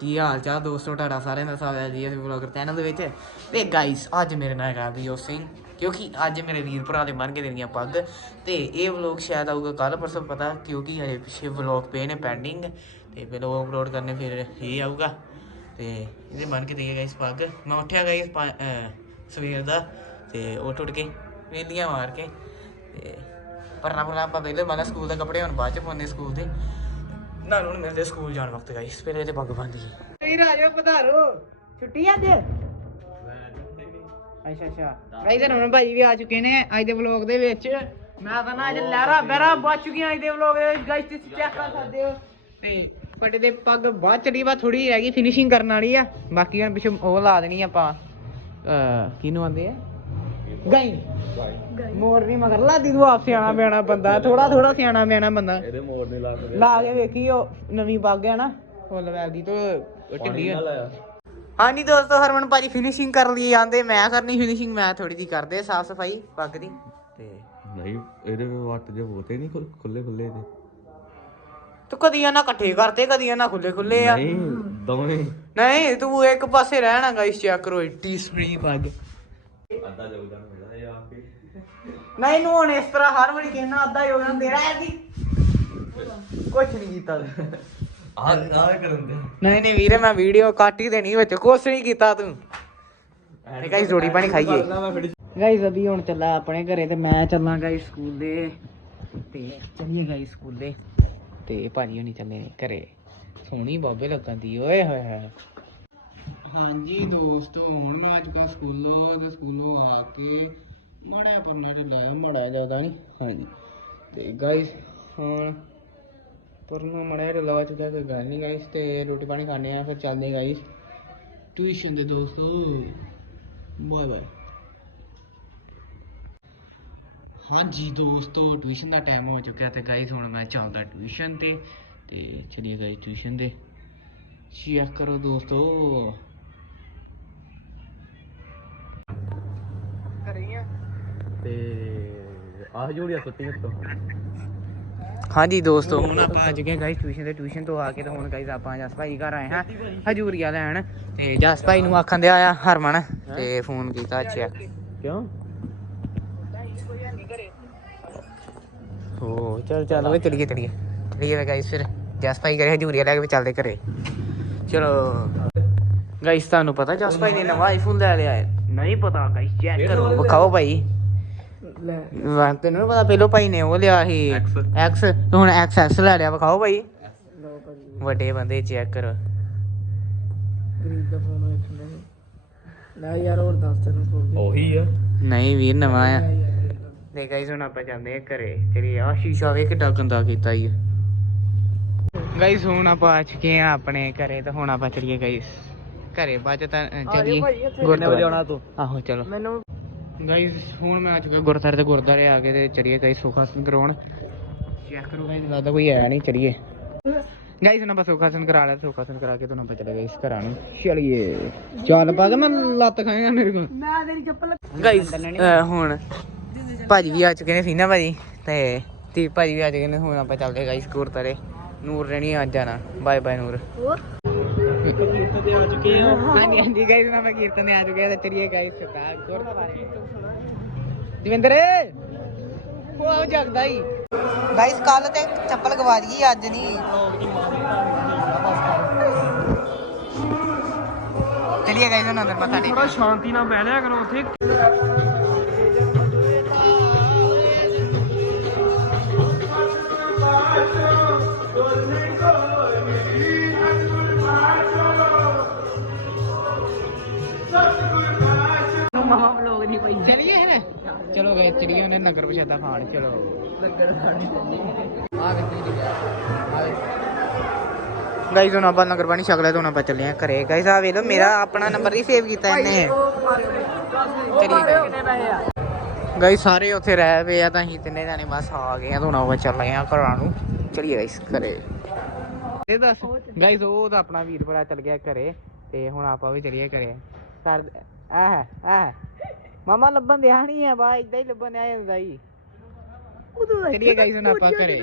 ਕੀ ਹਾਲ ਚਾਲ ਦੋਸਤੋ, ਤੁਹਾਡਾ ਸਾਰਿਆਂ ਦਾ ਸਵਾਗਤ ਹੈ ਜੀ ਇਸ ਵਲੌਗਰ ਚੈਨਲ ਦੇ ਵਿੱਚ। ਤੇ ਗਾਇਸ ਅੱਜ ਮੇਰੇ ਨਾਲ ਹੈਗਾ ਵੀਓ ਸਿੰਘ, ਕਿਉਂਕਿ ਅੱਜ ਮੇਰੇ ਵੀਰ ਭਰਾ ਦੇ ਮਰ ਕੇ ਦੇਣੀਆਂ ਪੱਗ। ਤੇ ਇਹ ਵਲੌਗ ਸ਼ਾਇਦ ਆਊਗਾ ਕੱਲ ਪਰਸੋਂ ਪਤਾ, ਕਿਉਂਕਿ ਹਜੇ ਪਿੱਛੇ ਵਲੌਗ ਪਏ ਨੇ ਪੈਂਡਿੰਗ ਤੇ ਵਲੌਗ ਅਪਲੋਡ ਕਰਨੇ, ਫਿਰ ਇਹ ਆਊਗਾ। ਤੇ ਇਹਦੇ ਮਰ ਕੇ ਦੇਈਏ ਗਾਇਸ ਪੱਗ। ਮੈਂ ਉੱਠਿਆ ਗਾਇਸ ਸਵੇਰ ਦਾ, ਤੇ ਉੱਠ ਉੱਠ ਕੇ ਵੇਲੀਆਂ ਮਾਰ ਕੇ, ਤੇ ਪਰਨਾ ਪਰਨਾ ਆਪਾਂ ਪਹਿਲੇ ਮਾਲਾ ਸਕੂਲ ਦੇ ਕੱਪੜੇ ਹੁਣ ਬਾਅਦ ਚ ਪਾਉਂਦੇ ਸਕੂਲ ਦੇ। ਨਾਲ ਹੁਣ ਮਿਲਦੇ, ਸਕੂਲ ਜਾਣ ਵਕਤ ਗਾਇਸ, ਪਹਿਲੇ ਤੇ ਪੱਗ ਬੰਦੀ ਨਹੀਂ ਰਾਜੋ, ਪਧਾਰੋ, ਛੁੱਟੀ ਅੱਜ? ਅੱਛਾ ਅੱਛਾ। ਗਾਇਸ, ਹੁਣ ਭਾਈ ਵੀ ਆ ਚੁੱਕੇ ਨੇ ਅੱਜ ਦੇ ਵਲੌਗ ਦੇ ਵਿੱਚ। ਮੈਂ ਤਾਂ ਅੱਜ ਲਹਿਰਾ ਬਹਿਰਾ ਬਚ ਚੁੱਕੀਆਂ ਅੱਜ ਦੇ ਵਲੌਗ ਦੇ ਵਿੱਚ। ਗਾਇਸ, ਤੁਸੀਂ ਚੈੱਕ ਕਰ ਸਕਦੇ ਹੋ। ਤੇ ਪੱਟੇ ਦੇ ਪੱਗ ਬਾਅਦ ਚੜੀ ਵਾ ਥੋੜੀ ਰਹਿ ਗਈ ਫਿਨਿਸ਼ਿੰਗ ਕਰਨ ਵਾਲੀ ਆ। ਬਾਕੀ ਹੁਣ ਪਿੱਛੇ ਉਹ ਲਾ ਦੇਣੀ ਆਪਾਂ ਕਿਹਨੂੰ ਆਂਦੇ ਆ? ਗਾਈ। ਮੋਰ ਨਹੀਂ ਮਗਰ ਲਾਦੀ ਤੂੰ ਆਪ ਸਿਆਣਾ ਬਿਆਣਾ ਬੰਦਾ ਥੋੜਾ ਥੋੜਾ ਸਿਆਣਾ ਬਿਆਣਾ ਬੰਦਾ। ਇਹਦੇ ਮੋੜ ਨਹੀਂ ਲਾ ਸਕਦੇ। ਲਾ ਕੇ ਵੇਖੀ ਉਹ ਨਵੀਂ ਪੱਗ ਹੈ ਨਾ ਫੁੱਲ ਵੈਲਦੀ ਤੋਂ ਉਹ ਢਿੱਲੀ ਲਾਇਆ। ਹਾਂਜੀ ਦੋਸਤੋ ਹਰਮਨ ਭਾਜੀ ਫਿਨਿਸ਼ਿੰਗ ਕਰ ਲਈ ਜਾਂਦੇ ਮੈਂ ਕਰਨੀ ਫਿਨਿਸ਼ਿੰਗ ਮੈਂ ਥੋੜੀ ਦੀ ਕਰਦੇ ਸਾਫ਼ ਸਫ਼ਾਈ ਪੱਗ ਦੀ। ਤੇ ਨਹੀਂ ਇਹਦੇ ਵੱਟ ਜੇ ਬੋਤੇ ਨਹੀਂ ਖੁੱਲੇ ਖੁੱਲੇ ਨੇ ਤੂੰ ਕਦੀ ਨਾ ਇਕੱਠੇ ਕਰਤੇ ਕਦੀ ਨਾ ਖੁੱਲੇ ਖੁੱਲੇ ਆ। ਨਹੀਂ ਦੋਵੇਂ। ਨਹੀਂ ਤੂੰ ਇੱਕ ਪਾਸੇ ਰਹਿਣਾ ਗਾਇਸ ਚੈੱਕ ਕਰੋ ਏਟੀ ਸਪਰੀ ਪੱਗ। ਅੱਧਾ ਇਹ ਆਪ ਹੀ ਨਹੀਂ ਨੂੰ ਹੁਣ ਇਸ ਤਰ੍ਹਾਂ ਹਰ ਵਾਰੀ ਕਹਿਣਾ ਅੱਧਾ ਯੋਗਦਾਨ ਤੇਰਾ ਹੈ ਜੀ ਕੁਛ ਨਹੀਂ ਕੀਤਾ। ਤੂੰ। ਆਹ ਆਹ ਕਰਨ ਦੇ। ਨਹੀਂ ਨਹੀਂ ਵੀਰੇ ਮੈਂ ਵੀਡੀਓ ਕੱਟ ਹੀ ਦੇਣੀ ਵਿੱਚ ਕੁਛ ਨਹੀਂ ਕੀਤਾ ਤੂੰ। ਤੇ ਗਾਇਸ ਰੋਟੀ ਪਾਣੀ ਖਾਈਏ। ਗਾਇਸ ਅਭੀ ਹੁਣ ਚੱਲਾ ਆਪਣੇ ਘਰੇ ਤੇ ਮੈਂ ਚੱਲਾਂ ਗਾਇਸ ਸਕੂਲ ਦੇ। ਤੇ ਚੱਲੀਏ ਗਾਇਸ ਸਕੂਲ ਦੇ। ਤੇ ਭਾਜੀ ਹੁਣੀ ਚੱਲੇ ਨੇ ਘਰੇ। ਸੋਹਣੀ ਬਾਬੇ ਲੱਗਣ ਦੀ ਓਏ ਹੋਏ ਹੋਏ। ਹਾਂਜੀ ਦੋਸਤੋ ਹੁਣ ਮੈਂ ਆ ਚੁੱਕਾ ਸਕੂਲੋਂ ਤੇ ਸਕੂਲੋਂ ਆ ਕੇ ਮੜਾ ਪਰਨਾ ਤੇ ਮਾੜਾ ਜਿਹਾ ਜ਼ਿਆਦਾ ਨਹੀਂ ਹਾਂਜੀ। ਤੇ ਗਾਇਸ ਹੁਣ ਪਰਨਾ ਜਿਹਾ ਤੇ ਲਾ ਚੁੱਕਾ ਕੋਈ ਗੱਲ ਨਹੀਂ ਗਾਇਸ ਤੇ ਰੋਟੀ ਪਾਣੀ ਖਾਣੇ ਆ, ਫਿਰ ਚੱਲਦੇ ਗਾਇਸ ਟਿਊਸ਼ਨ ਦੇ ਦੋਸਤੋ। ਬਾਏ ਬਾਏ ਹਾਂਜੀ ਦੋਸਤੋ ਟਿਊਸ਼ਨ ਦਾ ਟਾਈਮ ਹੋ ਚੁੱਕਿਆ ਤੇ ਗਾਇਸ ਹੁਣ ਮੈਂ ਚੱਲਦਾ ਟਿਊਸ਼ਨ ਤੇ ਤੇ ਚਲਿਏ ਗਾਇਸ ਟਿਊਸ਼ਨ ਦੇ ਚੈੱਕ ਕਰੋ ਦੋਸਤੋ। ਤੇ ਆਹ ਜੋੜੀਆਂ ਸੁੱਟੀਆਂ ਤੋਂ। ਹਾਂਜੀ ਦੋਸਤੋ। ਹੁਣ ਆਪਾਂ ਆ ਚੁੱਕੇ ਗਾਇਸ ਟਿਊਸ਼ਨ ਤੇ ਟਿਊਸ਼ਨ ਤੋਂ ਆ ਕੇ ਤੇ ਹੁਣ ਗਾਇਸ ਆਪਾਂ ਜਸ ਭਾਈ ਘਰ ਆਏ ਹਾਂ ਹਜੂਰੀਆ ਲੈਣ। ਤੇ ਜਸ ਭਾਈ ਨੂੰ ਆਖਣ ਦਿਆ ਆ ਹਰਮਨ ਤੇ ਫੋਨ ਕੀਤਾ ਚੈੱਕ ਕਿਉਂ? ਹੋ ਚੱਲ ਚੱਲ ਵੇ ਚਲੀਏ ਚਲੀਏ ਚਲੀਏ ਗਾਇਸ ਫਿਰ ਜਸ ਭਾਈ ਕਰੇ ਹਜੂਰੀਆ ਲੈ ਕੇ ਵੀ ਚੱਲਦੇ ਘਰੇ। ਚਲੋ ਗਾਇਸ ਤੁਹਾਨੂੰ ਪਤਾ ਜਸ ਭਾਈ ਨੇ ਨਵਾਂ ਆਈਫੋਨ ਲੈ ਲਿਆ ਹੈ। ਨਹੀਂ ਪਤਾ ਗਾਇਸ ਚੈੱਕ ਕਰੋ। ਵਿਖਾਓ ਭਾਈ। ਲੈ। ਤੈਨੂੰ ਨੀ ਪਤਾ ਪਹਿਲੋਂ ਭਾਈ ਨੇ ਉਹ ਲਿਆ ਸੀ X। ਐਕਸ ਹੁਣ ਐਕਸ ਐਸ ਲੈ ਲਿਆ ਵਿਖਾਓ ਭਾਈ। ਵੱਡੇ ਬੰਦੇ ਚੈੱਕ ਕਰੋ। ਉਹੀ ਆ। ਨਹੀਂ ਵੀਰ ਨਵਾਂ ਆ। ਤੇ ਗਾਇਸ ਹੁਣ ਆਪਾਂ ਜਾਂਦੇ ਆ ਘਰੇ। ਚਲੀ ਆ ਸ਼ੀਸ਼ਾ ਵੇ ਕਿੱਡਾ ਗੰਦਾ ਕੀਤਾ ਈ ਗਾਇਸ ਹੁਣ ਆਪਾਂ ਆ ਚੁੱਕੇ ਆ ਆਪਣੇ ਘਰੇ ਤੇ ਹੁਣ ਆਪਾਂ ਚਲੀਏ ਗਾਇਸ। ਘਰੇ ਬਾਅਦ ਚ ਤਾਂ ਅ, ਤੂੰ? ਆਹੋ ਚਲੋ। ਮੈਨੂੰ ਗਾਇਸ ਹੁਣ ਮੈਂ ਆ ਚੁੱਕਿਆ ਗੁਰਦਾਰੇ ਤੇ ਗੁਰਦਾਰੇ ਆ ਕੇ ਤੇ ਚਲੀਏ ਗਾਇਸ ਸੁਖਾਸਨ ਕਰਾਉਣ ਚੈੱਕ ਕਰੋ ਗਾਇਸ ਲੱਗਦਾ ਕੋਈ ਆਇਆ ਨਹੀਂ ਚਲੀਏ ਗਾਇਸ ਨਾ ਬਸ ਸੁਖਾਸਨ ਕਰਾ ਲਿਆ ਸੁਖਾਸਨ ਕਰਾ ਕੇ ਤੁਹਾਨੂੰ ਆਪਾਂ ਚਲੇ ਗਾਇਸ ਘਰਾਂ ਨੂੰ। ਚਲੀਏ। ਚੱਲ ਪਾ ਕੇ ਮੈਂ ਲੱਤ ਖਾਏਗਾ ਮੇਰੇ ਕੋਲ। ਮੈਂ ਤੇਰੀ ਚੱਪਲ ਗਾਇਸ ਹੁਣ ਭਾਜੀ ਵੀ ਆ ਚੁੱਕੇ ਨੇ ਸੀਨਾ ਭਾਜੀ ਤੇ ਤੀ ਭਾਜੀ ਵੀ ਆ ਚੁੱਕੇ ਨੇ ਹੁਣ ਆਪਾਂ ਚੱਲਦੇ ਗਾਇਸ ਗੁਰਦਾਰੇ ਨੂਰ ਰਹਿਣੀ ਆ ਜਾਣਾ। ਬਾਏ ਬਾਏ ਨੂਰ। ਕੀਰਤਨ ਤੇ ਆ ਚੁੱਕੇ ਆ ਹਾਂਜੀ ਹਾਂਜੀ ਗਾਇਸ ਨਾ ਮੈਂ ਕੀਰਤਨ ਦੇ ਆ ਚੁੱਕਿਆ ਤੇ ਚਲੀਏ ਗਾਇਸ ਸਤਾ ਗੁਰਦਾਰੇ ਦਵਿੰਦਰ ਉਹ ਆ ਜਗਦਾ ਹੀ ਗਾਇਸ ਕੱਲ ਤੇ ਚੱਪਲ ਗਵਾਚ ਗਈ ਅੱਜ ਨਹੀਂ ਚਲਿਏ ਗਾਇਸ ਹੁਣ ਅੰਦਰ ਮੱਥਾ ਟੇਕ। ਥੋੜਾ ਸ਼ਾਂਤੀ ਨਾਲ ਬਹਿ ਲਿਆ ਕਰੋ ਉੱਥੇ। ਮਹਾ ਲੋਕ ਨਹੀਂ ਪਈ। ਚਲਿਏ ਹੈ ਚਲੋ ਗਏ ਚਲਿਏ ਉਹਨੇ ਨਗਰ ਪ੍ਰਸ਼ਾਦਾ ਖਾਣ ਚਲੋ। ਨਗਰ ਆ ਗਾਈਸ ਹੁਣ ਆਪਾਂ ਨਗਰ ਪਾਣੀ ਛਕ ਲਿਆ ਤੇ ਆਪਾਂ ਚੱਲੇ ਆ ਘਰੇ। ਗਾਈਸ ਆ ਵੇਖ ਲਓ ਮੇਰਾ ਆਪਣਾ ਨੰਬਰ ਹੀ ਸੇਵ ਕੀਤਾ ਇਹਨੇ। ਚਲਿਏ ਗਾਈਸ ਸਾਰੇ ਉੱਥੇ ਰਹਿ ਪਏ ਆ ਤਾਂ ਅਸੀਂ ਤਿੰਨੇ ਜਾਣੇ ਬਸ ਆ ਗਏ ਆ ਤੇ ਆਪਾਂ ਚੱਲੇ ਆ ਘਰਾਂ ਨੂੰ। ਚਲਿਏ ਗਾਈਸ ਘਰੇ। ਇਹ ਦੱਸ ਗਾਈਸ ਉਹ ਤਾਂ ਆਪਣਾ ਵੀਰ ਭਰਾ ਚੱਲ ਗਿਆ ਘਰੇ ਤੇ ਹੁਣ ਆਪਾਂ ਵੀ ਚਲੀਏ ਘਰੇ। ਸਰ ਆਹ ਆਹ। ਮਾਮਾ ਲੱਭਣ ਦਿਆ ਨਹੀਂ ਆ ਬਾ ਇਦਾਂ ਹੀ ਲੱਭਣ ਆਇਆ ਹੁੰਦਾ ਹੀ ਚਲਿਏ ਗਾਈਸ ਹੁਣ ਆਪਾਂ ਘਰੇ।